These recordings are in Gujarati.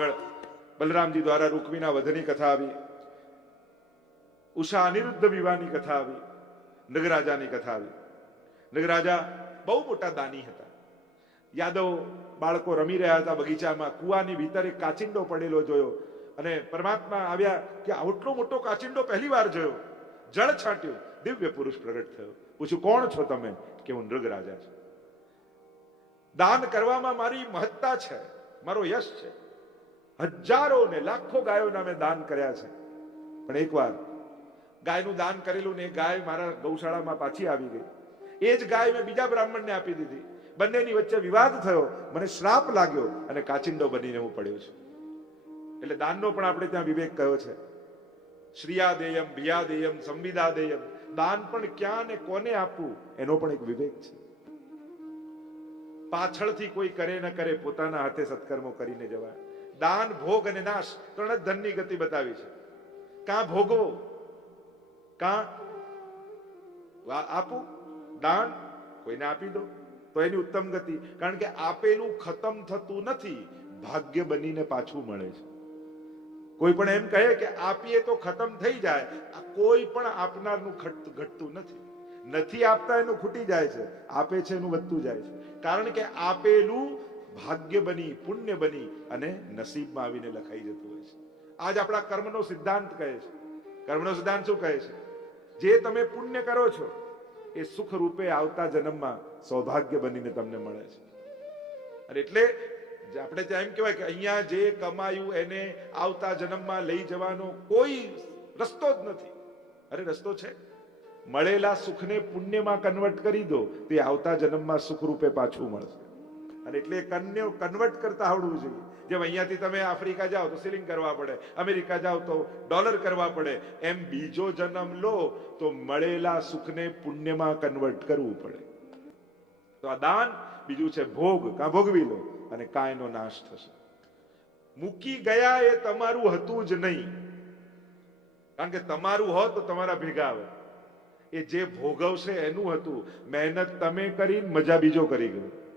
આગળ બલરામજી દ્વારા રૂકમીના વધની કથા આવી, ઉષા અનિરુદ્ધ વિવાહની કથા આવી, નગરાજાની કથા આવી. નગરાજા બહુ મોટા દાની હતા. યાદવ બાળકો રમી રહ્યા હતા બગીચામાં, કુવાની ભીતર એક કાચિંડો પડેલો જોયો અને પરમાત્મા આવ્યા કે આટલો મોટો કાચિંડો પહેલી વાર જોયો. જળ છાંટ્યો, દિવ્ય પુરુષ પ્રગટ થયો. પૂછ્યું, કોણ છો તમે? કે હું નૃગરાજા છું. દાન કરવામાં મારી મહત્તા છે, મારો યશ છે. હજારો ને લાખો ગાયોના મેં દાન કર્યા છે. પણ એકવાર ગાયનું દાન કરેલું ને એ ગાય મારા ગૌશાળામાં પાછી આવી ગઈ. એ જ ગાય મેં બીજા બ્રાહ્મણને આપી દીધી. બંનેની વચ્ચે વિવાદ થયો. મને શ્રાપ લાગ્યો અને કાચિંડો બનીને હું પડ્યો છું. એટલે દાનનો પણ આપણે ત્યાં વિવેક કયો છે. શ્રિયાદેયમ, ભિયાદેયમ, સંવિદાદેયમ. દાન પણ ક્યાં ને કોને આપવું એનો પણ એક વિવેક છે. પાછળથી કોઈ કરે ન કરે પોતાના હાથે સત્કર્મો કરીને જવાય. દાન, ભોગ અને નાશ ત્રણ જ ધનની ગતિ બતાવી છે. કાં ભોગવો? કાં આપું? દાન? કોઈને આપી દો? તો એની ઉત્તમ ગતિ. કારણ કે આપેલું ખતમ થતું નથી, ભાગ્ય બનીને પાછું મળે છે. કોઈ પણ એમ કહે કે આપીએ તો ખતમ થઈ જાય. કોઈ પણ આપનારનું ઘટતું નથી. નથી આપતા એનું ખૂટી જાય છે. આપે છે એનું વધતું જાય છે. કારણ કે આપેલું ભાગ્ય બની પુણ્ય બની અને નસીબમાં આવીને લખાઈ જતું હોય છે. આજ આપણા કર્મનો સિદ્ધાંત કહે છે. કર્મનો સિદ્ધાંત શું કહે છે? જે તમે પુણ્ય કરો છો, એ સુખ રૂપે આવતા જન્મમાં સૌભાગ્ય બનીને તમને મળે છે. અને એટલે આપણે ત્યાં એમ કહેવાય કે અહીંયા જે કમાયું એને આવતા જન્મમાં લઈ જવાનો કોઈ રસ્તો જ નથી. અરે, રસ્તો છે. મળેલા સુખને પુણ્યમાં કન્વર્ટ કરી દો, તે આવતા જન્મમાં સુખ રૂપે પાછું મળશે. અને એટલે કન્યો કન્વર્ટ કરતા આવડવું જોઈએ. જેમ અહીંયાથી તમે આફ્રિકા જાઓ તો સિલિંગ કરવા પડે, અમેરિકા જાઓ તો ડોલર કરવા પડે. એમ બીજો જન્મ લો તો મળેલા સુખને પુણ્યમાં કન્વર્ટ કરવું પડે. તો આ દાન, બીજું છે ભોગ. કાં ભોગવી લો અને કાંઈનો નાશ થશે. મૂકી ગયા એ તમારું હતું જ નહીં. કારણ કે તમારું હોત તો તમારા ભેગા આવે. એ જે ભોગવશે એનું હતું. મહેનત તમે કરી મજા બીજો કરી ગયો.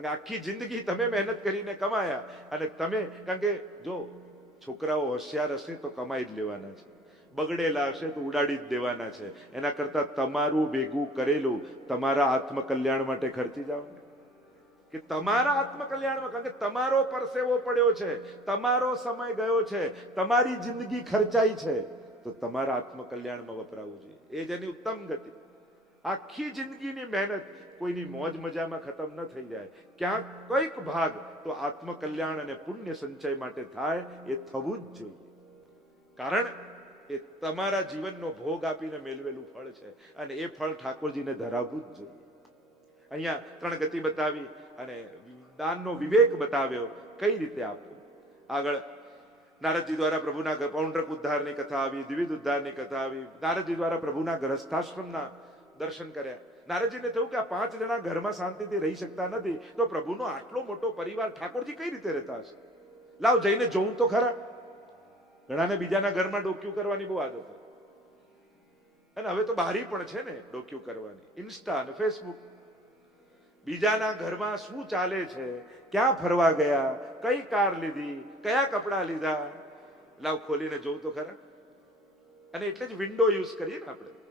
કે આખી જિંદગી તમે મહેનત કરીને કમાયા. અને તમે, કારણ કે જો છોકરાઓ હોશિયાર હશે તો કમાઈ જ લેવાના છે. બગડેલા હશે તો ઉડાડી જ દેવાના છે. એના કરતાં તમારું ભેગું કરેલું તમારા આત્મકલ્યાણ માટે ખર્ચી જાઓ. કે તમારા આત્મકલ્યાણમાં, કારણ કે તમારો પરસેવો પડ્યો છે, તમારો સમય ગયો છે, તમારી જિંદગી ખર્ચાઈ છે, તો તમારા આત્મકલ્યાણમાં વપરાવું જોઈએ. એ જ એની ઉત્તમ ગતિ. આખી જિંદગીની મહેનત કોઈની મોજ મજામાં ખતમ ન થઈ જાય. ક્યાંક કંઈક ભાગ તો આત્મકલ્યાણ અને પુણ્ય સંચય માટે થાય એ થવું જ જોઈએ. કારણ એ તમારા જીવનનો ભોગ આપીને મેળવેલું ફળ છે અને એ ફળ ઠાકોરજીને ધરાવવું જ જોઈએ. અહીંયા ત્રણ ગતિ બતાવી અને દાનનો વિવેક બતાવ્યો કઈ રીતે આપવું. આગળ નારદજી દ્વારા પ્રભુના પૌંડ્રક ઉદ્ધારની કથા આવી, દ્વિવિધ ઉદ્ધારની કથા આવી. નારદજી દ્વારા પ્રભુના ગ્રસ્થાશ્રમના દર્શન કર્યા. નારદજીને થયું કે આ પાંચ જણા ઘરમાં શાંતિથી રહી શકતા નથી, તો પ્રભુનો આટલો મોટો પરિવાર ઠાકોરજી કઈ રીતે રહેતા હશે? લાવ જઈને જોઉં તો ખરા. ઘણાને બીજાના ઘરમાં ડોક્યું કરવાની બહુ આદત અને હવે તો બારી પણ છે ને ડોક્યું કરવાની. ઇન્સ્ટા અને ફેસબુક બીજાના ઘરમાં શું ચાલે છે? ક્યાં ફરવા ગયા? કઈ કાર લીધી? કયા કપડાં લીધા? લાવ ખોલીને જોઉં તો ખરા. અને એટલે જ વિન્ડો યુઝ કરીએ ને આપણે.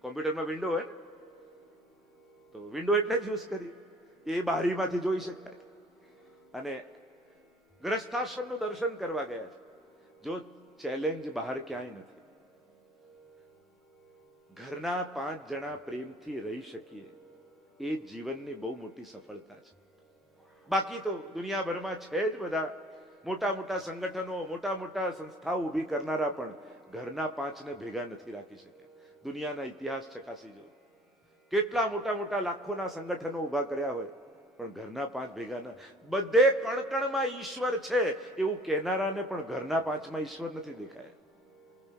કોમ્પ્યુટરમાં વિન્ડો હોય, તો વિન્ડો એટલે જ યુઝ કરી એ બારીમાંથી જોઈ શકાય. અને ગ્રસ્થાશ્રમનું દર્શન કરવા ગયા છે. જો ચેલેન્જ બહાર ક્યાંય નથી. ઘરના પાંચ જણા પ્રેમથી રહી શકીએ, એ જીવનની બહુ મોટી સફળતા છે. બાકી તો દુનિયાભરમાં છે જ બધા મોટા મોટા સંગઠનો, મોટા મોટા સંસ્થાઓ ઊભી કરનારા પણ ઘરના પાંચને ભેગા નથી રાખી શક્યા. દુનિયાના ઇતિહાસ ચકાસી જો કેટલા મોટા મોટા લાખોના સંગઠનો ઊભા કર્યા હોય, પણ ઘરના પાંચ ભેગા ના, બધે કણકણમાં ઈશ્વર છે, એવું કહેનારાને પણ ઘરના પાંચમાં ઈશ્વર નથી દેખાય.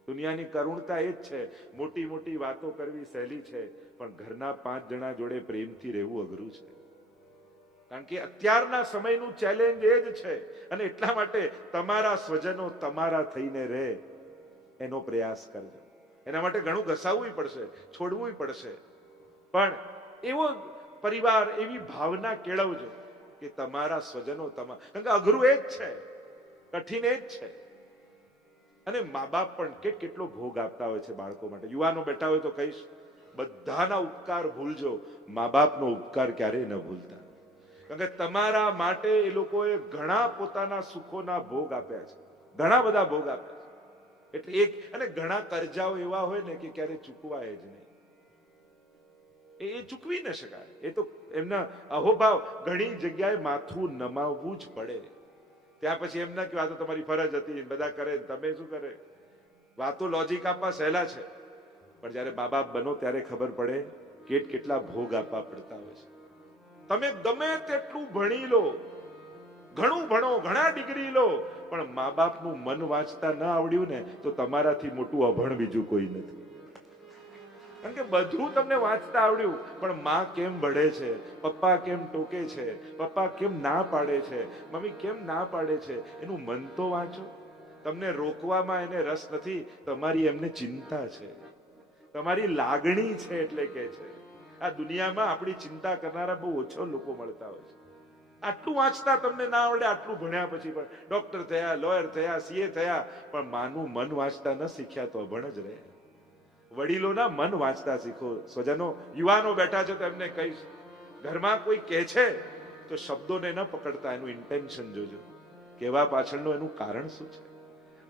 દુનિયાની કરુણતા એ જ છે, મોટી મોટી વાતો કરવી સહેલી છે, પણ ઘરના પાંચ જણા જોડે પ્રેમથી રહેવું અઘરું છે. કારણ કે અત્યારના સમયનું ચેલેન્જ એ જ છે, અને એટલા માટે તમારા સ્વજનો તમારા થઈને રહે, એનો પ્રયાસ કરજો. એના માટે ઘણું ઘસાવવું પડશે, છોડવું પડશે. પણ એવો પરિવાર, એવી ભાવના કેળવજો કે તમારા સ્વજનો તમારા અઘરું એ જ છે, કઠિન એ જ છે. અને મા બાપ પણ કે કેટલો ભોગ આપતા હોય છે બાળકો માટે. યુવાનો બેઠા હોય તો કહીશ, બધાના ઉપકાર ભૂલજો મા બાપનો ઉપકાર ક્યારેય ન ભૂલતા. કારણ કે તમારા માટે એ લોકોએ ઘણા પોતાના સુખોના ભોગ આપ્યા છે. ઘણા બધા ભોગ આપ્યા એટલે એક અને ઘણા કરજાઓ એવા હોય ને કે ક્યારે ચૂકવાય જ નહીં. એ ચૂકવી ન શકાય. એ તો એમના અહોભાવ ઘણી જગ્યાએ માથું નમાવવું જ પડે. ત્યાં પછી એમ ના કે આ તો તમારી ફરજ હતી બધા કરે તમે શું કરે? વાતો લોજિક આપવા સહેલા છે. પણ જ્યારે મા બાપ બનો ત્યારે ખબર પડે કેટ કેટલા ભોગ આપવા પડતા હોય છે. તમે ગમે તેટલું ભણી લો ઘણું ભણો, ઘણા ડિગ્રી લો, પણ મા બાપનું મન વાંચતા ન આવડ્યું ને, તો તમારાથી મોટું અભણ બીજું કોઈ નથી. કારણ કે બધું તમને વાંચતા આવડ્યું, પણ માં કેમ બળે છે? પપ્પા કેમ ટોકે છે? પપ્પા કેમ ના પાડે છે? મમ્મી કેમ ના પાડે છે? એનું મન તો વાંચો. તમને રોકવામાં એને રસ નથી, તમારી એમને ચિંતા છે. તમારી લાગણી છે એટલે કે છે. આ દુનિયામાં આપણી ચિંતા કરનારા બહુ ઓછો લોકો મળતા હોય છે. આટલું વાંચતા તમને ના આવડે, આટલું ભણ્યા પછી પણ. ડોક્ટર થયા, લોયર થયા, સીએ થયા, પણ માનું મન વાંચતા ન શીખ્યા તો અભણ જ રહે. વડીલોના મન વાંચતા શીખો. સ્વજનો, યુવાનો બેઠા છે તો એમને કહીશ, ઘરમાં કોઈ કહે છે તો શબ્દોને ન પકડતા, એનું ઇન્ટેન્શન જોજો. કહેવા પાછળનું એનું કારણ શું છે?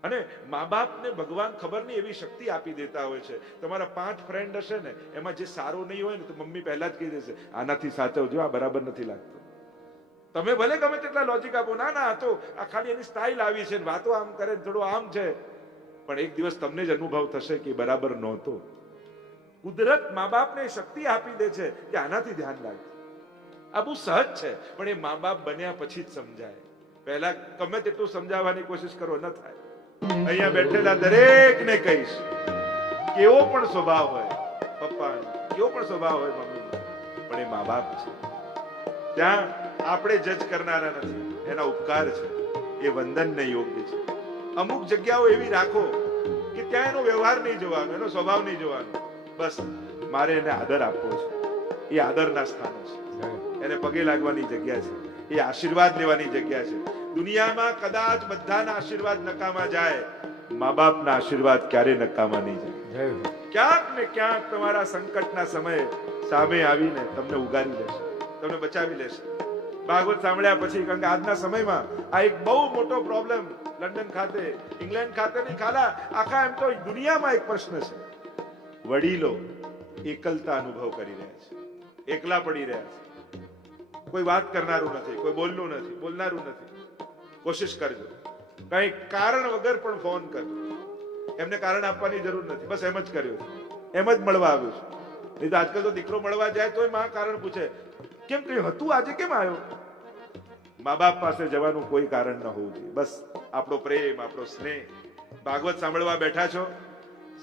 અને મા બાપને ભગવાન ખબર નહીં એવી શક્તિ આપી દેતા હોય છે. તમારા પાંચ ફ્રેન્ડ હશે ને, એમાં જે સારો નહીં હોય ને, તો મમ્મી પહેલા જ કહી દેશે, આનાથી સાચવજો, આ બરાબર નથી લાગતો. તમે ભલે ગમે તેટલા લોજિક આપો, ના ના તો આ ખાલી એની સ્ટાઇલ આવી છે વાતો આમ કરે થોડું આમ છે. પણ એક દિવસ તમને જ અનુભવ થશે કે બરાબર નહોતો. કુદરત મા બાપને શક્તિ આપી દે છે કે આનાથી ધ્યાન રાખજો. આ બહુ સહજ છે, પણ એ મા બાપ બન્યા પછી જ સમજાય. પહેલા ગમે તેટલું સમજાવવાની કોશિશ કરો, ન થાય. અહીંયા બેઠેલા દરેકને કહીશ, કેવો પણ સ્વભાવ હોય પપ્પા કેવો પણ સ્વભાવ હોય મમ્મી પણ એ મા બાપ છે. ત્યાં આપણે જજ કરનારા નથી. એના ઉપકાર છે. એ વંદનને યોગ્ય છે. અમુક જગ્યાઓ એવી રાખો કે ત્યાં એનો વ્યવહાર નહીં જોવાનો એનો સ્વભાવ નહીં જોવાનો. બસ મારે એને આદર આપવો છે. એ આદરના સ્થાનો છે. એને પગે લાગવાની જગ્યા છે. એ આશીર્વાદ લેવાની જગ્યા છે. દુનિયામાં કદાચ બધાના આશીર્વાદ નકામા જાય. મા બાપના આશીર્વાદ ક્યારે નકામા નહીં જાય. ક્યાંક ને ક્યાંક તમારા સંકટના સમયે સામે આવીને તમને ઉગારી લેશે. તમને બચાવી લેશે. ભાગવત સાંભળ્યા પછી, કારણ કે આજના સમયમાં આ એક બહુ મોટો પ્રોબ્લેમ લંડન ખાતે, ઇંગ્લેન્ડ ખાતે નહીં ખાલા, આખા એમ તો દુનિયામાં એક પ્રશ્ન છે. વડીલો એકલતા અનુભવ કરી રહ્યા છે. એકલા પડી રહ્યા છે. કોઈ વાત કરનારું નથી, કોઈ બોલનું નથી, બોલનારું નથી. કોશિશ કરજો. કઈ કારણ વગર પણ ફોન કરજો. એમને કારણ આપવાની જરૂર નથી. બસ એમ જ કર્યો છે. એમ જ મળવા આવ્યો છું. નહીં તો આજકાલ તો દીકરો મળવા જાય તોયમાં કારણ પૂછે, કેમ, કઈ હતું? આજે કેમ આવ્યો? મા બાપ પાસે જવાનું કોઈ કારણ ન હોવું જોઈએ. બસ આપણો પ્રેમ આપણો સ્નેહ. ભાગવત સાંભળવા બેઠા છો?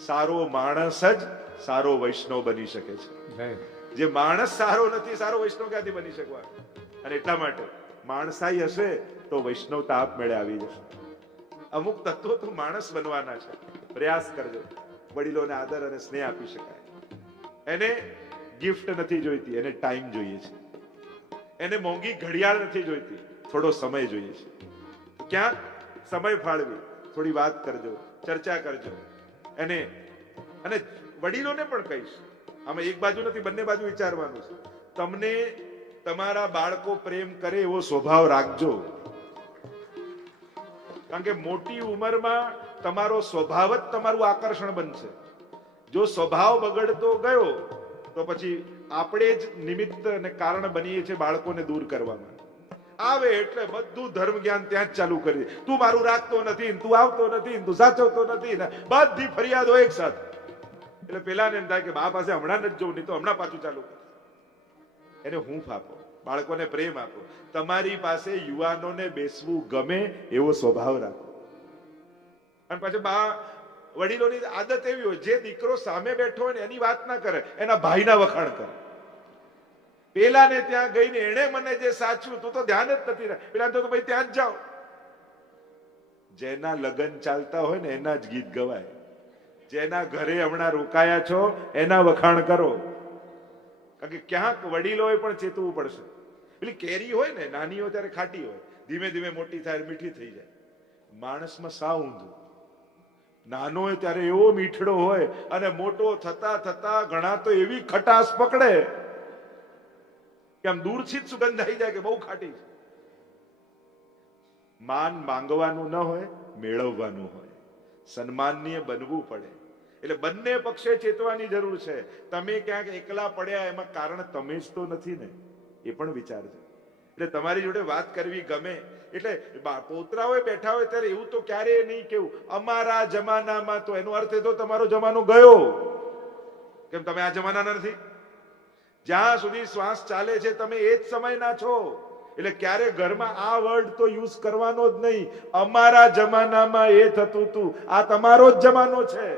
સારો માણસ જ સારો વૈષ્ણવ બની શકે છે. જે માણસ સારો નથી સારો વૈષ્ણવ ક્યાંથી બની શકવા અને એટલા માટે માણસાઈ હશે તો વૈષ્ણવતા આપમેળે આવી જશે. અમુક તત્વો તો માણસ બનવાના છે. પ્રયાસ કરજો. વડીલોને આદર અને સ્નેહ આપી શકાય. એને ગિફ્ટ નથી જોઈતી એને ટાઈમ જોઈએ છે. એને મોંઘી ઘડિયાળ નથી જોઈતી. થોડો સમય જોઈએ છે. ક્યાં? સમય ફાળવી. થોડી વાત કરજો, ચર્ચા કરજો. એને, અને વડીલોને પણ કહીશ. આમાં એક બાજુ નથી, બંને બાજુ વિચારવાનું છે. તમને તમારા બાળકો પ્રેમ કરે એવો સ્વભાવ રાખજો. કારણ કે મોટી ઉંમરમાં તમારો સ્વભાવ જ તમારું આકર્ષણ બનશે. જો સ્વભાવ બગડતો ગયો, તો પછી આપણે જ નિમિત્ત અને કારણ બનીએ છીએ બાળકોને દૂર કરવામાં. આવે એટલે બધું ધર્મ જ્ઞાન ત્યાં જ ચાલુ કરી તું મારું રાખતો નથી ને તું આવતો નથી તું સાચવતો નથી ને બધી ફરિયાદો એક સાથે. એટલે પેલાને એમ થાય કે બા પાસે હમણાં નથી જવું, નહીં તો હમણાં પાછું ચાલુ. એને હું ફાપો બાળકોને પ્રેમ આપો. તમારી પાસે યુવાનોને બેસવું ગમે એવો સ્વભાવ રાખો. અને પછી બા વડીલોની આદત એવી હોય, જે દીકરો સામે બેઠો હોય ને એની વાત ના કરે, એના ભાઈના વખાણ કરે. પેલાને ત્યાં ગઈને એણે મને જે સાચું તું તો ધ્યાન જ નથી રાખ- પેલા તો ભાઈ ત્યાં જ જાઓ. જેના લગ્ન ચાલતા હોય ને એના જ ગીત ગવાય. જેના ઘરે હમણાં રોકાયા છો, એના વખાણ કરો. કારણ કે ક્યાંક વડીલોએ પણ ચેતવું પડશે. પેલી કેરી હોય ને નાની હોય ત્યારે ખાટી હોય, ધીમે ધીમે મોટી થાય, મીઠી થઈ જાય. માણસમાં સાવ ઊંધું. નાનો હોય ત્યારે એવો મીઠડો હોય અને મોટો થતા થતા ઘણા તો એવી ખટાશ પકડે કે આમ દૂરથી જ સુગંધ આવી જાય કે બહુ ખાટી છે. માન માંગવાનું ન હોય, મેળવવાનું હોય. સન્માનનીય બનવું પડે. એટલે બંને પક્ષે ચેતવાની જરૂર છે. તમે ક્યાંક એકલા પડ્યા એમાં કારણ તમે જ તો નથી ને? એ પણ વિચારજો. એટલે તમારી જોડે વાત કરવી ગમે. એટલે પોતરાઓએ બેઠા હોય, ત્યારે એવું તો ક્યારેય નહીં કેવું. અમારા જમાનામાં તો, એનો અર્થ એ તો તમારો જમાનો ગયો. કેમ તમે આ જમાનાના નથી? જ્યાં સુધી શ્વાસ ચાલે છે, તમે એ જ સમયના છો. એટલે ક્યારે ઘરમાં આ વર્ડ તો યુઝ કરવાનો જ નહીં. અમારા જમાનામાં એ થતું હતું આ તમારો જ જમાનો છે.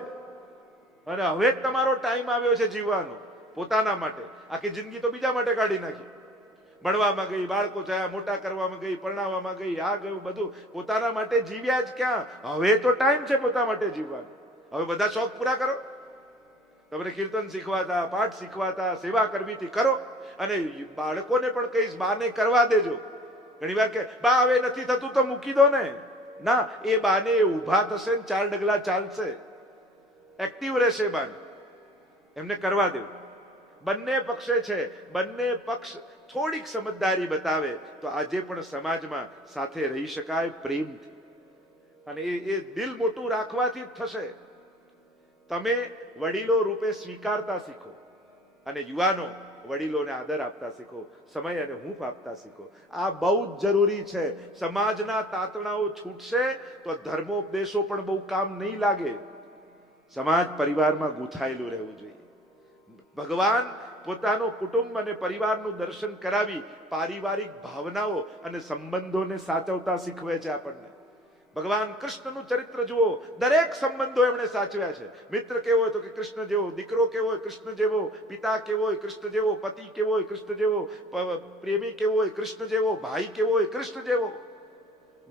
અને હવે જ તમારો ટાઈમ આવ્યો છે જીવવાનો, પોતાના માટે. આખી જિંદગી તો બીજા માટે કાઢી નાખી. ભણવામાં ગઈ, બાળકો થયા, મોટા કરવામાં ગઈ, પરણાવવામાં ગઈ આ ગયું બધું પોતાના માટે જીવ્યા જ ક્યાં? હવે તો ટાઈમ છે પોતા માટે જીવવાનો. હવે બધા શોખ પૂરા કરો. તમને કીર્તન શીખવાતા, પાઠ શીખવાતા, સેવા કરવીથી કરો. અને બાળકોને પણ કહીશ, બાને કરવા દેજો. ઘણી વાર કે, બા, હવે નથી થતું તો મૂકી દો ને. ના, એ બાને ઊભા થશે ને ચાર ડગલા ચાલશે. એક્ટિવ રહેશે બાને. એમને કરવા દેવું. બંને પક્ષે છે. બંને પક્ષ થોડીક સમજદારી બતાવે, તો આજે પણ સમાજમાં સાથે રહી શકાય પ્રેમથી. અને એ એ દિલ મોટું રાખવાથી જ થશે. તમે વડીલો રૂપે સ્વીકારતા શીખો અને યુવાનો વડીલોને આદર આપતા શીખો, સમય અને હૂંફ આપતા શીખો. આ બહુ જ જરૂરી છે. સમાજના તાતણાઓ છૂટશે તો ધર્મોપદેશો પણ બહુ કામ નહીં લાગે. સમાજ પરિવારમાં ગૂંથાયેલું રહેવું જોઈએ. ભગવાન પોતાનો કુટુંબ અને પરિવારનું દર્શન કરાવી પારિવારિક ભાવનાઓ અને સંબંધોને સાચવતા શીખવે છે આપણને. ભગવાન કૃષ્ણનું ચરિત્ર જુઓ, દરેક સંબંધો એમણે સાચવ્યા છે. મિત્ર કેવો હોય તો કે કૃષ્ણ જેવો, દીકરો કેવો હોય, કૃષ્ણ જેવો, પિતા કેવો હોય, કૃષ્ણ જેવો, પતિ કેવો હોય, કૃષ્ણ જેવો પ્રેમી કેવો હોય, કૃષ્ણ જેવો, ભાઈ કેવો હોય, કૃષ્ણ જેવો.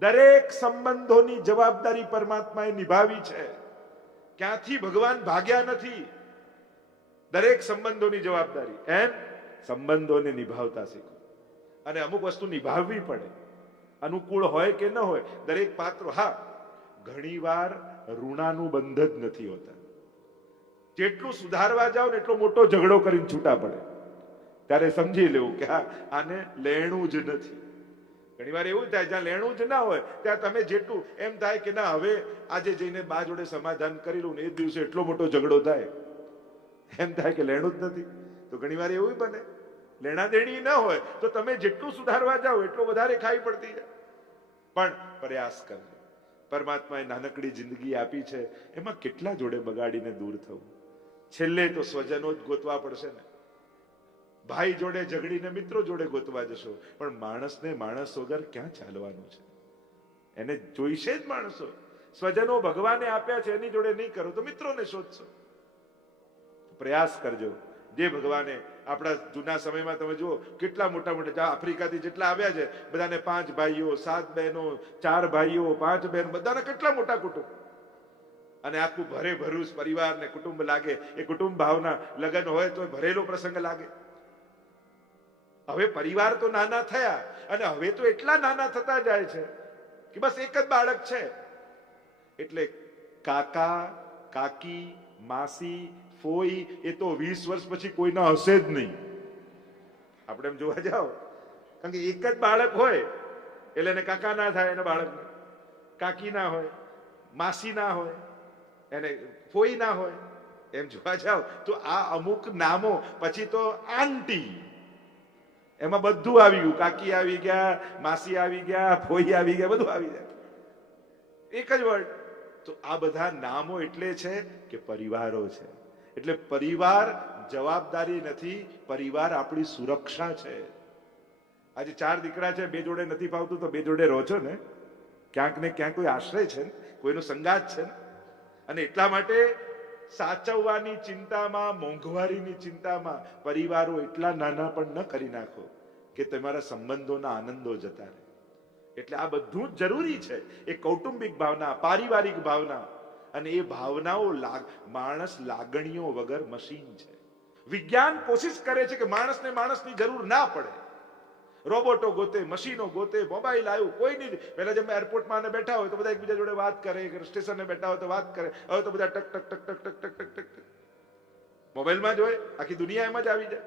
દરેક સંબંધોની જવાબદારી પરમાત્માએ નિભાવી છે. ક્યાંથી ભગવાન ભાગ્યા નથી? દરેક સંબંધોની જવાબદારી એમ સંબંધોને નિભાવતા શીખો. અને અમુક વસ્તુ નિભાવવી પડે. અનુકૂળ હોય કે ન હોય, દરેક પાત્રો, હા, ઘણીવાર ઋણાનું બંધ જ નથી હોતા. જેટલું સુધારવા જાઓ ને એટલો મોટો ઝઘડો કરીને છૂટા પડે. ત્યારે સમજી લેવું કે, હા, આને લેણું જ નથી. ઘણીવાર એવું થાય, જ્યાં લેણું જ ના હોય, ત્યાં તમે જેટલું એમ થાય કે, ના, હવે આજે જઈને બા જોડે સમાધાન કરી લઉં ને એ દિવસે એટલો મોટો ઝઘડો થાય. એમ થાય કે લેણું જ નથી. તો ઘણીવાર એવું બને, લેણા દેણી ન હોય તો તમે જેટલું સુધારવા જાઓ, એટલું વધારે ખાઈ પડતી જાય. પણ પ્રયાસ કરજો. પરમાત્માએ નાનકડી જિંદગી આપી છે, એમાં કેટલા જોડે બગાડીને દૂર થવું? છેલ્લે તો સ્વજનો જ ગોતવા પડશે ને. ભાઈ જોડે ઝઘડીને મિત્રો જોડે ગોતવા જશો, પણ માણસને માણસ વગર ક્યાં ચાલવાનું છે? એને જોઈશે જ માણસો. સ્વજનો ભગવાને આપ્યા છે, એની જોડે નહીં કરો તો મિત્રોને શોધશો. પ્રયાસ કરજો. જે ભગવાને આપણા જૂના સમયમાં તમે જુઓ, કેટલા મોટા મોટા આફ્રિકાથી જેટલા આવ્યા છે, બધાને પાંચ ભાઈઓ, સાત બહેનો, ચાર ભાઈઓ, પાંચ બહેન, બધાના કેટલા મોટા કુટુંબ. અને આખું ભરે ભરૂસ પરિવાર ને કુટુંબ લાગે. એ કુટુંબ ભાવના લગ્ન હોય તો ભરેલો પ્રસંગ લાગે. હવે પરિવાર તો નાના થયા અને હવે તો એટલા નાના થતા જાય છે કે બસ એક જ બાળક છે. એટલે કાકા, કાકી, માસી ફોઈ એ તો વીસ વર્ષ પછી કોઈના હશે જ નહીં. આપણે એમ જોવા જાઓ, કારણ કે એક જ બાળક હોય, એટલે એને કાકા ના થાય એના બાળકને. કાકી ના હોય, માસી ના હોય, એને ફોઈ ના હોય, એમ જોવા જાઓ, તો આ અમુક નામો, પછી તો આંટી. એમાં બધું આવી ગયું. કાકી આવી ગયા, માસી આવી ગયા, ફોઈ આવી ગયા, બધું આવી જાય. એક જ વર્ડ તો આ બધા નામો એટલે છે કે પરિવારો છે. એટલે પરિવાર જવાબદારી નથી, પરિવાર આપણી સુરક્ષા છે. આજે ચાર દીકરા છે, બે જોડે નથી ફાવતું તો બે જોડે રહો છો ને? ક્યાંક ને ક્યાંક કોઈ આશ્રય છે ને? કોઈનો સંગાત છે ને? અને એટલા માટે સાચવવાની ચિંતામાં, મોંઘવારીની ચિંતામાં પરિવારો એટલા નાના પણ ન કરી નાખો કે તમારા સંબંધોના આનંદો જતા રહે. એટલે આ બધું જ જરૂરી છે. એ કૌટુંબિક ભાવના, પારિવારિક ભાવના. અને એ ભાવનાઓ માણસ લાગણીઓ વગર મશીન છે. વિજ્ઞાન કોશિશ કરે છે કે માણસને માણસની જરૂર ના પડે. રોબોટો ગોતે મશીનો ગોતે મોબાઈલ આવ્યું કોઈ નહીં પહેલા જેમ એરપોર્ટમાં અને બેઠા હોય તો બધા એકબીજા જોડે વાત કરે સ્ટેશને બેઠા હોય તો વાત કરે. હવે તો બધા ટક ટક ટક ટક ટક ટક ટક ટક. મોબાઈલમાં જ હોય, આખી દુનિયા એમાં જ આવી જાય.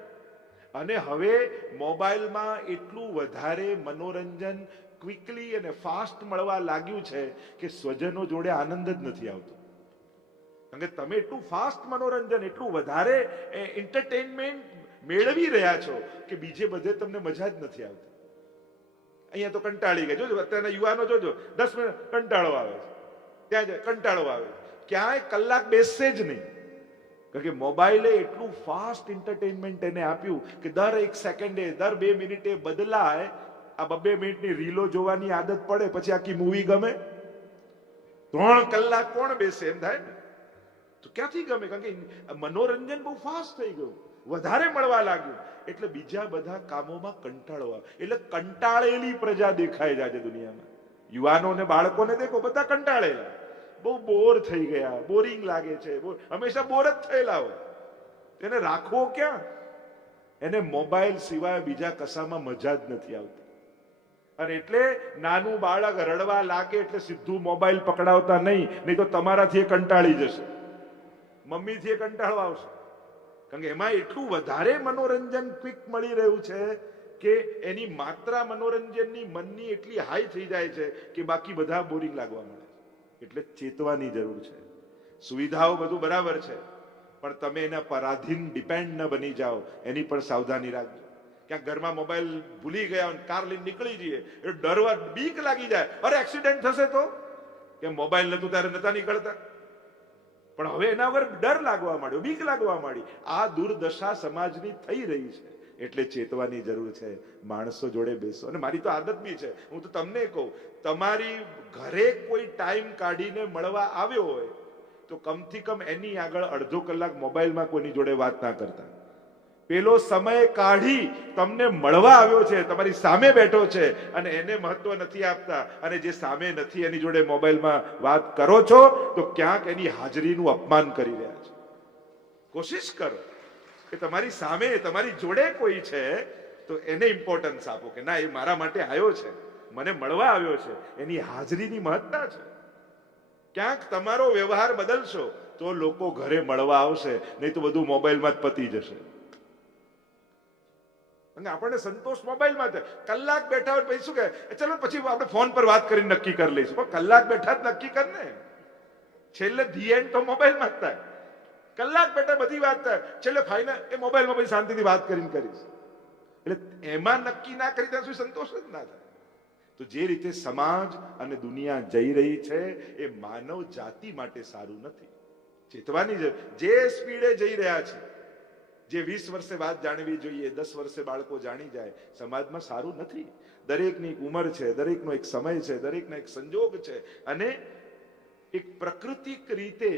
અને હવે મોબાઈલમાં એટલું વધારે મનોરંજન ક્વિકલી અને ફાસ્ટ મળવા લાગ્યું છે કે સ્વજનો જોડે આનંદ જ નથી આવતો. કારણ કે તમે એટલું ફાસ્ટ મનોરંજન, એટલું વધારે એન્ટરટેનમેન્ટ મેળવી રહ્યા છો કે બીજે બધે તમને મજા જ નથી આવતી. અહીંયા તો કંટાળી ગયા. જોજો, અત્યારના યુવાનો જોજો, દસ મિનિટ કંટાળો આવે છે. ત્યાં જ કંટાળો આવે ક્યાંય કલાક બેસશે જ નહીં. કારણ કે મોબાઈલે એટલું ફાસ્ટ એન્ટરટેનમેન્ટ એને આપ્યું કે દર એક સેકન્ડે, દર બે મિનિટે બદલાય. આ બબે મિનિટની રીલો જોવાની આદત પડે, પછી આખી મૂવી ગમે. ત્રણ કલાક કોણ બેસે એમ થાય ને? તો ક્યાંથી ગમે? કારણ કે મનોરંજન બહુ ફાસ્ટ થઈ ગયું. વધારે મળવા લાગ્યું. એટલે બીજા બધા કામોમાં કંટાળવા એટલે કંટાળેલી પ્રજા દેખાય છે આજે દુનિયામાં. યુવાનો અને બાળકોને દેખો, બધા કંટાળેલા. બહુ બોર થઈ ગયા. બોરિંગ લાગે છે. હંમેશા બોર જ થયેલા હોય. એને રાખવો ક્યાં? એને મોબાઈલ સિવાય બીજા કશામાં મજા જ નથી આવતી. અને એટલે નાનું બાળક રડવા લાગે એટલે સીધું મોબાઈલ પકડાવતા નહીં. નહીં તો તમારાથી એ કંટાળી જશે. મમ્મીથી એ કંટાળો આવશે. કારણ કે એમાં એટલું વધારે મનોરંજન ક્વિક મળી રહ્યું છે કે એની માત્રા મનોરંજનની મનની એટલી હાઈ થઈ જાય છે કે બાકી બધા બોરિંગ લાગવા મળે એટલે ચેતવાની જરૂર છે. સુવિધાઓ બધું બરાબર છે. પણ તમે એના પરાધીન ડિપેન્ડ ન બની જાઓ. એની પણ સાવધાની રાખજો. ક્યાંક ઘરમાં મોબાઈલ ભૂલી ગયા કાર લઈને નીકળી જઈએ, એટલે ડરવા બીક લાગી જાય. અરે એક્સિડન્ટ થશે તો? કે મોબાઈલ નતું, ત્યારે નતા નીકળતા. પણ હવે એના વગર ડર લાગવા માંડ્યો, બીક લાગવા માંડી. આ દુર્દશા સમાજની થઈ રહી છે. એટલે ચેતવાની જરૂર છે. માણસો જોડે બેસો. અને મારી તો આદત બી છે. હું તો તમને કહું, તમારી ઘરે કોઈ ટાઈમ કાઢીને મળવા આવ્યો હોય, તો કમથી કમ એની આગળ અડધો કલાક મોબાઈલમાં કોઈની જોડે વાત ના કરતા. પેલો સમય કાઢી તમને મળવા આવ્યો છે, તમારી સામે બેઠો છે અને એને મહત્વ નથી આપતા. અને જે સામે નથી એની જોડે મોબાઈલમાં વાત કરો છો, તો ક્યાંક એની હાજરીનું અપમાન કરી રહ્યા છો. કોશિશ કરો કે તમારી સામે, તમારી જોડે કોઈ છે, તો એને ઇમ્પોર્ટન્સ આપો કે ના, એ મારા માટે આવ્યો છે, મને મળવા આવ્યો છે, એની હાજરીની મહત્તા છે. ક્યાંક તમારો વ્યવહાર બદલશો, તો લોકો ઘરે મળવા આવશે, નહીં તો બધું મોબાઈલમાં જ પતી જશે. અને આપણને સંતોષ મોબાઈલમાં છે કલાક બેઠા હોય પછી શું "એ ચલો પછી આપણે ફોન પર વાત કરીને નક્કી કરી લઈશું. પણ કલાક બેઠા જ નક્કી કર ને છેલ્લે ધી એન્ડ તો મોબાઈલમાં જ થાય. કલાક બેઠા બધી વાત થાય. છેલ્લે ફાઇનલ એ મોબાઈલમાં પછી શાંતિથી વાત કરીને કરીશ. એટલે એમાં નક્કી ના કરી ત્યાં સુધી સંતોષ જ ના થાય. તો જે રીતે સમાજ અને દુનિયા જઈ રહી છે, એ માનવ જાતિ માટે સારું નથી. ચેતવાની જે સ્પીડે જઈ રહ્યા છે જે વીસ વર્ષે વાત જાણવી જોઈએ, દસ વર્ષે બાળકો જાણી જાય, સમાજમાં સારું નથી. દરેકની ઉંમર છે, દરેકનો એક સમય છે, દરેકનો એક સંજોગ છે અને એક પ્રકૃતિક રીતે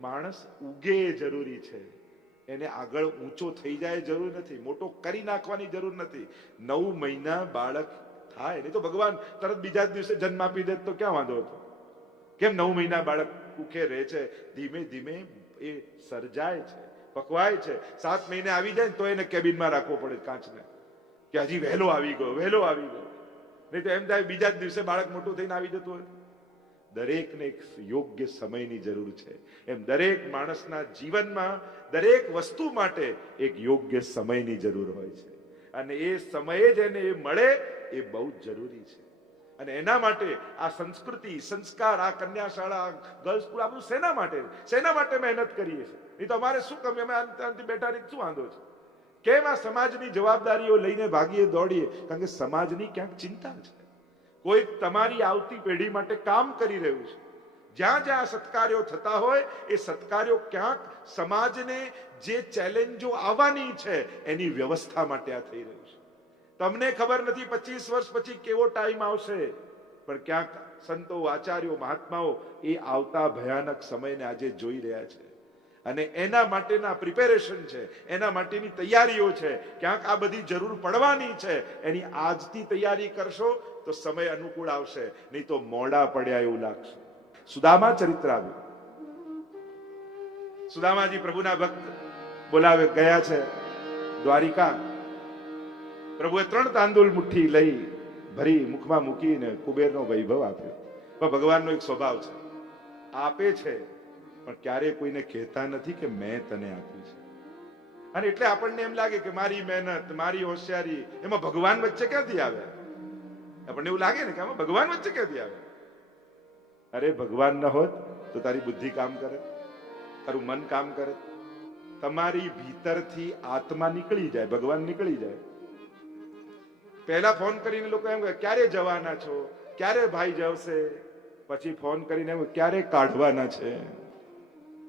માણસ ઉગે જરૂરી છે. એને આગળ ઊંચો થઈ જાય જરૂર નથી, મોટો કરી નાખવાની જરૂર નથી. નવ મહિના બાળક થાય, નહીં તો ભગવાન તરત બીજા જ દિવસે જન્મ આપી દે, તો ક્યાં વાંધો હતો? કેમ નવ મહિના બાળક ઉખે રહે છે? ધીમે ધીમે એ સર્જાય છે. પકવાય છે. સાત મહિને આવી જાય ને તો એને કેબિનમાં રાખવો પડે કાચને. કે હજી વહેલો આવી ગયો, વહેલો આવી ગયો. નહીં તો એમ થાય બીજા જ દિવસે બાળક મોટું થઈને આવી જતું હોય. દરેકને એક યોગ્ય સમયની જરૂર છે. એમ દરેક માણસના જીવનમાં, દરેક વસ્તુ માટે એક યોગ્ય સમયની જરૂર હોય છે. અને એ સમયે જ એને એ મળે, એ બહુ જ જરૂરી છે. અને એના માટે આ સંસ્કૃતિ, સંસ્કાર, આ કન્યા શાળા ગર્લ્સ સ્કૂલ આ બધું શેના માટે શેના માટે મહેનત કરીએ છીએ. નહીં તો અમારે શું કમી અમે અંતે બેઠા રહી શું વાંધો છે? કેમ આ સમાજની જવાબદારીઓ લઈને ભાગીએ, દોડીએ? કારણ કે સમાજની ક્યાંક ચિંતા છે. કોઈ તમારી આવતી પેઢી માટે કામ કરી રહ્યું છે. જ્યાં જ્યાં સત્કાર્યો થતા હોય, એ સત્કાર્યો ક્યાંક સમાજને જે ચેલેન્જો આવવાની છે, એની વ્યવસ્થા માટે આ થઈ રહ્યું છે. તમને ખબર નથી પચીસ વર્ષ પછી કેવો ટાઈમ આવશે? પણ ક્યાંક સંતો, આચાર્યો, મહાત્માઓ એ આવતા ભયાનક સમયને આજે જોઈ રહ્યા છે. અને એના માટેના પ્રિપેરેશન છે, એના માટેની તૈયારીઓ છે. ક્યાંક આ બધી જરૂર પડવાની છે. એની આજથી તૈયારી કરશો તો સમય અનુકૂળ આવશે, નહીં તો મોડા પડ્યા એવું લાગશે. સુદામા ચરિત્ર આવ્યું. સુદામાજી પ્રભુના ભક્ત બોલાવે ગયા છે દ્વારિકા. પ્રભુએ ત્રણ તાંદુલ મુઠ્ઠી લઈ ભરી મુખમાં મૂકીને કુબેરનો વૈભવ આપ્યો. પણ ભગવાનનો એક સ્વભાવ છે, આપે છે, પણ ક્યારેય કોઈને કહેતા નથી કે મેં તને આપ્યું છે. અને એટલે આપણને એમ લાગે કે મારી મહેનત, મારી હોશિયારી, એમાં ભગવાન વચ્ચે ક્યાંથી આવે? આપણને એવું લાગે ને કે આમાં ભગવાન વચ્ચે ક્યાંથી આવે? અરે, ભગવાન ન હોત તો તારી બુદ્ધિ કામ કરે, તારું મન કામ કરે. તમારી ભીતરથી આત્મા નીકળી જાય, ભગવાન નીકળી જાય. પહેલા ફોન કરીને લોકો એમ ક્યારે જવાના છો? ક્યારે ભાઈ જવશે? પછી ફોન કરીને એમ ક્યારે કાઢવાના છે?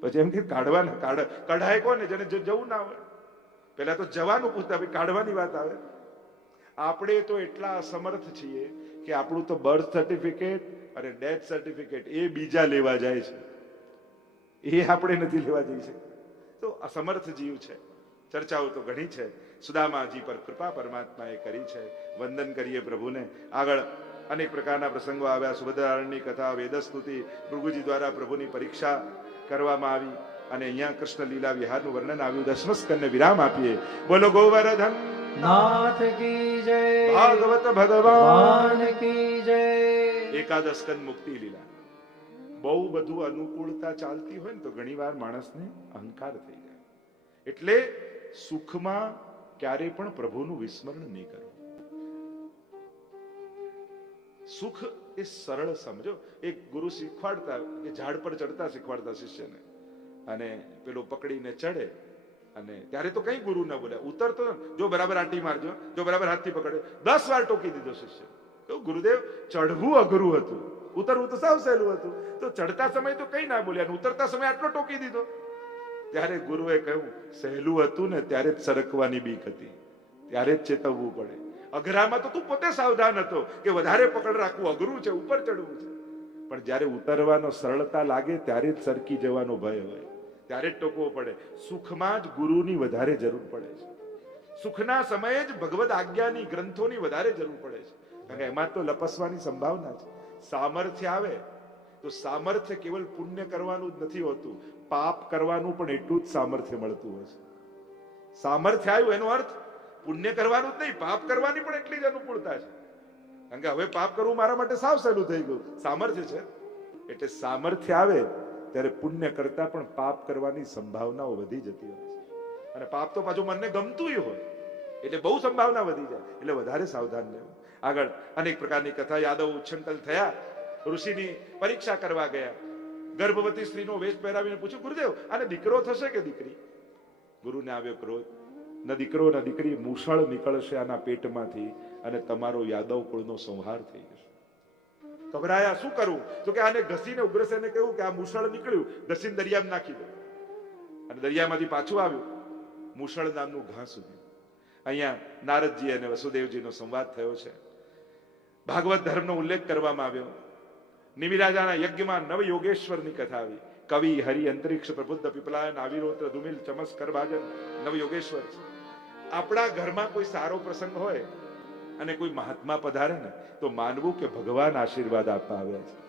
પછી એમ કે કાઢવાના? કાઢ, કઢાય કોને? જેને જવું ના હોય. પહેલા તો જવાનું પૂછતા પછી કાઢવાની વાત આવે? આપણે તો એટલા અસમર્થ છીએ કે આપણું તો બર્થ સર્ટિફિકેટ અને ડેથ સર્ટિફિકેટ એ બીજા લેવા જાય છે. એ આપણે નથી લેવા જઈ શકતા. તો અસમર્થ જીવ છે. ચર્ચાઓ તો ઘણી છે. સુદામાજી પર કૃપા પરમાત્માએ કરી છે. વંદન કરીએ પ્રભુને. આગળ અનેક પ્રકારના પ્રસંગો આવ્યા. સુભદ્રારણની કથા વેદસ્તુતિ ભૃગુજી દ્વારા પ્રભુની પરીક્ષા કરવામાં આવી અને અહીંયા કૃષ્ણ લીલા વિહારનું વર્ણન આવ્યું. દસમસ્કરને વિરામ આપીએ. બોલો ગોવર્ધન. નાથ કી જય. ભાગવત ભગવાન. ભગવાન કી જય. એકાદશ કંદ મુક્તિ લીલા. બહુ બધું અનુકૂળતા ચાલતી હોય ને તો ઘણીવાર માણસને અહંકાર થઈ જાય. એટલે સુખમાં ક્યારે પણ પ્રભુનું વિસ્મરણ નહીં કરવું સુખ એ સરળ સમજો. એક ગુરુ શીખવાડતા કે ઝાડ પર ચડતા શીખવાડતા શિષ્યને. અને પેલો પકડીને ચડે અને ત્યારે તો કઈ ગુરુ ના બોલ્યા ઉતરતો જો બરાબર આંટી મારજો, જો બરાબર હાથથી પકડે. દસ વાર ટોકી દીધો શિષ્ય. તો ગુરુદેવ ચડવું અઘરું હતું. ઉતરવું તો સાવ સહેલું હતું. તો ચડતા સમય તો કઈ ના બોલ્યા ઉતરતા સમય આટલો ટોકી દીધો. ત્યારે ગુરુએ કહ્યું, સહેલું હતું ને ત્યારે જ સરકવાની બીક હતી. ત્યારે જ ચેતવવું પડે. અઘરામાં તો તું પોતે સાવધાન હતો કે વધારે પકડ રાખવું અઘરું છે, ઉપર ચડવું છે. પણ જ્યારે ઉતરવાનો સરળતા લાગે, ત્યારે જ સરકી જવાનો ભય હોય. ત્યારે જ ટોકવો પડે. સુખમાં જ ગુરુની વધારે જરૂર પડે છે. સુખના સમયે જ ભગવદ આજ્ઞાની ગ્રંથોની વધારે જરૂર પડે છે. કારણ કે એમાં તો લપસવાની સંભાવના છે. સામર્થ્ય આવે તો સામર્થ્ય કેવલ પુણ્ય કરવાનું જ નથી હોતું. પાપ કરવાનું પણ એટલું જ સામર્થ્ય મળતું હોય છે. સામર્થ્ય આવ્યું એનો અર્થ? પુણ્ય કરવાનું જ નહીં, પાપ કરવાની પણ એટલી જ અનુકૂળતા છે. કારણ કે હવે પાપ કરવું મારા માટે સાવ સહેલું થઈ ગયું. સામર્થ્ય છે. એટલે સામર્થ્ય આવે ત્યારે પુણ્ય કરતા પણ પાપ કરવાની સંભાવનાઓ વધી જતી હોય છે. અને પાપ તો પાછું મનને ગમતું હોય. એટલે બહુ સંભાવના વધી જાય. એટલે વધારે સાવધાન રહેવું. આગળ અનેક પ્રકારની કથા યાદવ ઉચ્છંકલ થયા. ઋષિની પરીક્ષા કરવા ગયા. ગર્ભવતી સ્ત્રીનો વેશ પહેરાવીને પૂછ્યું, ગુરુદેવ, આને દીકરો થશે કે દીકરી? ગુરુને આવ્યો ક્રોધ. ન દીકરો, ન દીકરી મુસળ નીકળશે આના પેટમાંથી અને તમારો યાદવ કુળનો સંહાર થઈ જશે. ગભરાયા, શું કરવું તો કે આને ઘસીને ઉગ્રસેને કહ્યું કે આ મૂસળ નીકળ્યું ઘસીને દરિયામાં નાખી દો અને દરિયામાંથી પાછું આવ્યું મુસળ નામનું ઘાસ ઉગ્યું. અહીંયા નારદજી અને વસુદેવજીનો સંવાદ થયો છે. ભાગવત ધર્મનો ઉલ્લેખ કરવામાં આવ્યો. નિમિરાજાના યજ્ઞમાં નવ યોગેશ્વરની કથા આવી કવિ, હરિ, અંતરિક્ષ, પ્રબુદ્ધ, પીપલાયન, આવિરોત્ર ધુમિલ ચમસ્કર ભાજન નવ યોગેશ્વર છે. આપણા ઘરમાં કોઈ સારો પ્રસંગ હોય અને કોઈ મહાત્મા પધારે ને, તો માનવું કે ભગવાન આશીર્વાદ આપવા આવ્યા છે.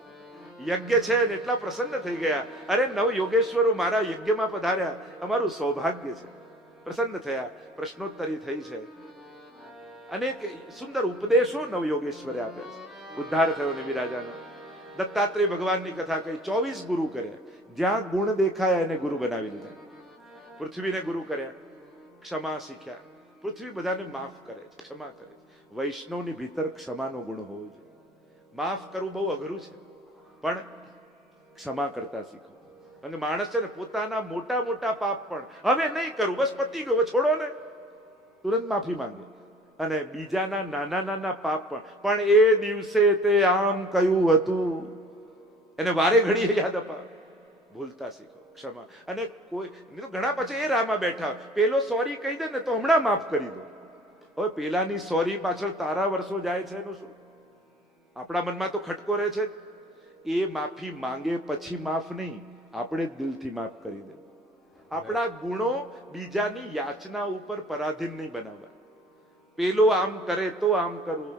યજ્ઞ છે ને એટલા પ્રસન્ન થઈ ગયા. અરે નવ યોગેશ્વરો મારા યજ્ઞમાં પધાર્યા. અમારું સૌભાગ્ય છે. પ્રસન્ન થયા. પ્રશ્નોત્તરી થઈ છે. અનેક સુંદર ઉપદેશો નવ યોગેશ્વરે આપ્યા છે. ઉદ્ધાર થયો ને વિરાજાનો દત્તાત્રેય ભગવાનની કથા કહી, ચોવીસ ગુરુ કર્યા. જ્યાં ગુણ દેખાયા એને ગુરુ બનાવી દીધા. પૃથ્વીને ગુરુ કર્યા, ક્ષમા શીખ્યા. પૃથ્વી બધાને માફ કરે છે, ક્ષમા કરે છે. વૈષ્ણવની ભીતર ક્ષમાનો ગુણ હોવો જોઈએ. માફ કરવું બહુ અઘરું છે, પણ ક્ષમા કરતા શીખો. અને માણસ છે ને પોતાના મોટા મોટા પાપ પણ હવે નહીં કરું, બસ પતી ગયો છોડો ને. તુરંત માફી માંગે. અને બીજાના નાના નાના પાપ પણ. પણ એ દિવસે તે આમ કયું હતું. એને વારે ઘડીએ યાદ અપાવે. ભૂલતા શીખો, ક્ષમા. અને કોઈ તો ઘણા પછી એ રામા બેઠા. પેલો સોરી કહી દે ને તો હમણાં માફ કરી દો. હવે પેલાની સોરી પાછળ તારા વર્ષો જાય છે એનું શું? આપણા મનમાં તો ખટકો રહે છે એ માફી માંગે પછી માફ નહીં. આપણે દિલથી માફ કરી દે આપણા ગુણો બીજાની યાચના ઉપર પરાધીન નહીં બનાવવા. પેલો આમ કરે તો આમ કરવું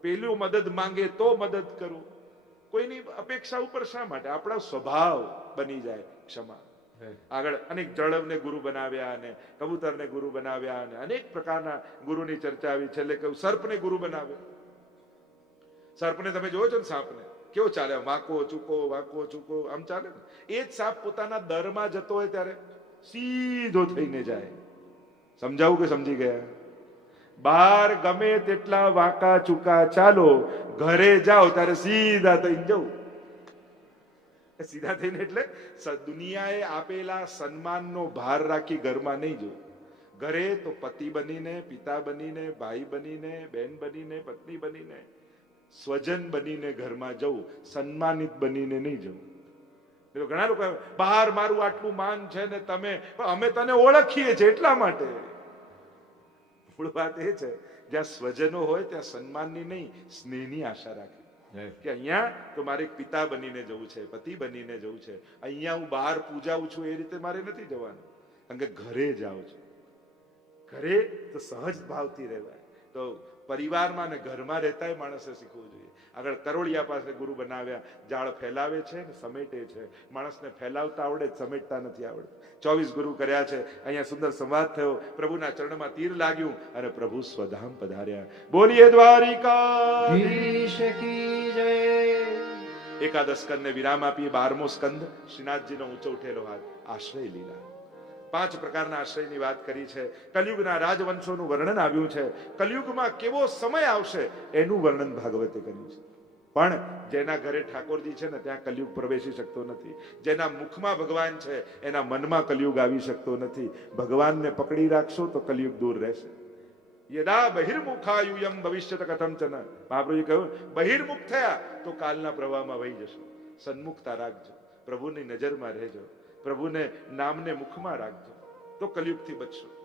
પેલું મદદ માંગે તો મદદ કરવું કોઈની અપેક્ષા ઉપર શા માટે? આપણા સ્વભાવ બની જાય ક્ષમા. આગળ અનેક જળવને ગુરુ બનાવ્યા અને કબૂતરને ગુરુ બનાવ્યા અને અનેક પ્રકારના ગુરુની ચર્ચા આવી. છેલ્લે કહ્યું સર્પને ગુરુ બનાવ્યો. સર્પને તમે જોયો છો ને સાપને? કેવો ચાલે? વાંકો ચૂકો વાંકો ચૂકો આમ ચાલે ને? એ જ સાપ પોતાના દરમાં જતો હોય ત્યારે સીધો થઈને જાય. સમજાવું કે સમજી ગયા? બહાર ગમે તેટલા વાંકા ચૂકા ચાલો, ઘરે જાઓ ત્યારે સીધા થઈને જવું. સીધા થઈને એટલે દુનિયાએ આપેલા સન્માનનો ભાર રાખી ઘરમાં નહીં જવું. ઘરે તો પતિ બનીને, પિતા બનીને, ભાઈ બનીને, બેન બનીને, પત્ની બનીને, સ્વજન બનીને ઘરમાં જવું, સન્માનિત બનીને નહીં જવું. ઘણા લોકો બહાર મારું આટલું માન છે ને તમે અમે તને ઓળખીએ છીએ એટલા માટે. મૂળ વાત એ છે જ્યાં સ્વજનો હોય ત્યાં સન્માનની નહીં સ્નેહની આશા રાખે કે અહીંયા તો મારે પિતા બનીને જવું છે પતિ બનીને જવું છે. અહીંયા હું બહાર પૂજાવું છું એ રીતે મારે નથી જવાનું. કારણ કે ઘરે જાઉં છું. ઘરે તો સહજ ભાવથી રહેવાય. તો પરિવારમાં ને ઘરમાં રહેતા માણસે શીખવું જોઈએ. આગળ કરોળિયા પાસે ગુરુ બનાવ્યા જાળ ફેલાવે છે ને સમેટે છે. માણસને ફેલાવતા આવડે સમેટતા નથી આવડે ચોવીસ ગુરુ કર્યા છે અહીંયા સુંદર સંવાદ થયો. પ્રભુના ચરણમાં તીર લાગ્યું અને પ્રભુ સ્વધામ પધાર્યા. બોલીએ દ્વારિકા. કી જય. એકાદશ સ્કંદને વિરામ આપીએ બારમો સ્કંદ શ્રીનાથજીનો ઊંચો ઉઠેલો હાથ. આશ્રય લીલા. પાંચ પ્રકારના આશ્રયની વાત કરી છે. કલયુગના રાજવંશોનું વર્ણન આવ્યું છે. કલયુગમાં કેવો સમય આવશે એનું વર્ણન ભાગવતે કર્યું છે. પણ જેના ઘરે ઠાકોરજી છે ને, ત્યાં કલયુગ પ્રવેશી શકતો નથી. જેના મુખમાં ભગવાન છે, એના મનમાં કલયુગ આવી શકતો નથી. ભગવાનને પકડી રાખશો તો કલયુગ દૂર રહેશે. યદા બહિર્મુખાયુયમ ભવિષ્યત કથમ ચન. મહાપ્રભુએ કહ્યું, બહિર્મુખ થયા તો કાલના પ્રવાહમાં વહી જશો. સન્મુખતા રાખજો. પ્રભુની નજરમાં રહેજો. પ્રભુને નામને મુખમાં રાખજો. તો કલયુગથી બચશો.